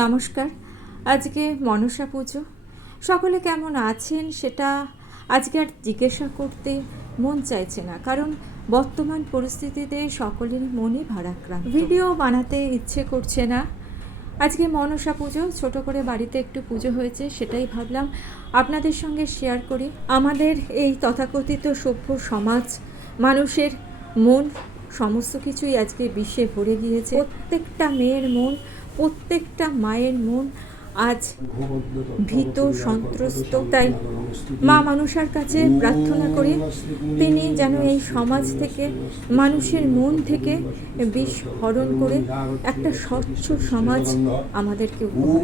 নমস্কার। আজকে মনসা পুজো। সকলে কেমন আছেন সেটা আজকে আর জিজ্ঞাসা করতে মন চাইছে না, কারণ বর্তমান পরিস্থিতিতে সকলের মনই ভারাক্রান্ত। ভিডিও বানাতে ইচ্ছে করছে না। আজকে মনসা পুজো, ছোট করে বাড়িতে একটু পুজো হয়েছে, সেটাই ভাবলাম আপনাদের সঙ্গে শেয়ার করি। আমাদের এই তথাকথিত সভ্য সমাজ, মানুষের মন সমস্ত কিছুই আজকে বিষে ভরে গিয়েছে। প্রত্যেকটা মেয়ের মন, প্রত্যেকটা মায়ের মন আজ ভীত, সন্ত্রস্ত। তাই মা মনসার কাছে প্রার্থনা করি, তিনি যেন এই সমাজ থেকে, মানুষের মন থেকে বিষ হরণ করে একটা স্বচ্ছ সমাজ আমাদেরকে উপহার